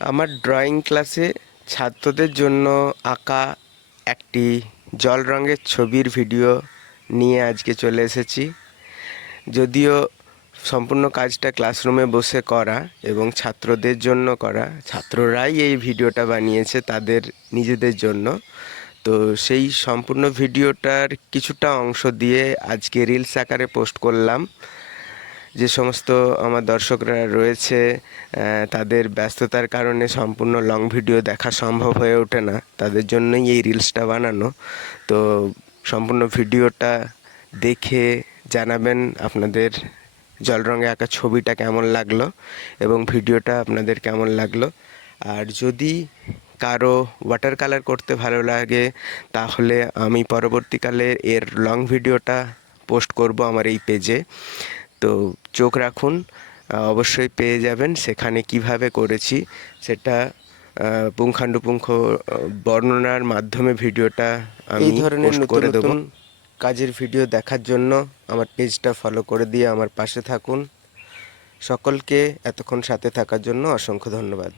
আমার ড্রয়িং ক্লাসে ছাত্রদের জন্য আঁকা একটি জল রঙের ছবির ভিডিও নিয়ে আজকে চলে এসেছি। যদিও সম্পূর্ণ কাজটা ক্লাসরুমে বসে করা এবং ছাত্রদের জন্য করা, ছাত্ররাই এই ভিডিওটা বানিয়েছে তাদের নিজেদের জন্য। তো সেই সম্পূর্ণ ভিডিওটার কিছুটা অংশ দিয়ে আজকে রিলস আকারে পোস্ট করলাম। যে সমস্ত আমার দর্শকরা রয়েছে তাদের ব্যস্ততার কারণে সম্পূর্ণ লং ভিডিও দেখা সম্ভব হয়ে ওঠে না, তাদের জন্যই এই রিলসটা বানানো। তো সম্পূর্ণ ভিডিওটা দেখে জানাবেন আপনাদের জল রঙে আঁকা ছবিটা কেমন লাগলো এবং ভিডিওটা আপনাদের কেমন লাগলো। আর যদি কারো ওয়াটার কালার করতে ভালো লাগে তাহলে আমি পরবর্তীকালে এর লং ভিডিওটা পোস্ট করব আমার এই পেজে। তো চোখ রাখুন, অবশ্যই পেয়ে যাবেন সেখানে কিভাবে করেছি সেটা পুঙ্খানুপুঙ্খ বর্ণনার মাধ্যমে ভিডিওটা আমি পোস্ট করে দেবো। কাজের ভিডিও দেখার জন্য আমার পেজটা ফলো করে দিয়ে আমার পাশে থাকুন। সকলকে এতক্ষণ সাথে থাকার জন্য অসংখ্য ধন্যবাদ।